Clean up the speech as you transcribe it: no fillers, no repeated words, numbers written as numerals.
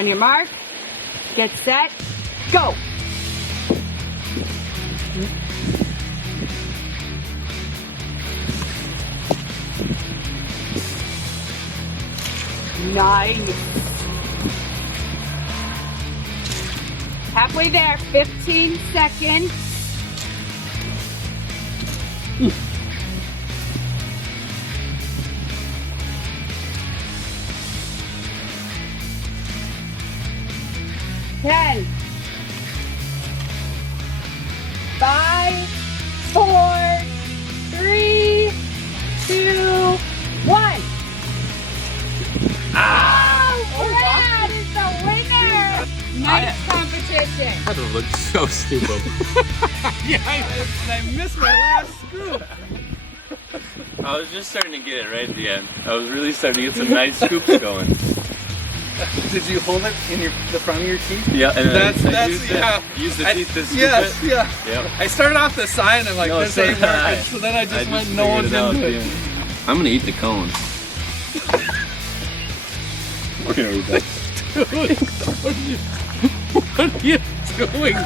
On your mark, get set, go. Nice. Halfway there, 15 seconds. Ten, 5, 4, 3, 2, 1. Brad is the winner! Nice competition. I had to look so stupid. Yeah, I missed my last scoop. I was just starting to get it right at the end. I was really starting to get some nice scoops going. Did you hold it in the front of your teeth? Yeah, and That's use the teeth to scoop yes, it. yeah. Yep. I started off the side and I'm like, No, this so ain't did I. working. So then I just went figured nose it out, into it. yeah. I'm gonna eat the cone. We're gonna eat that. Dude, what are you doing?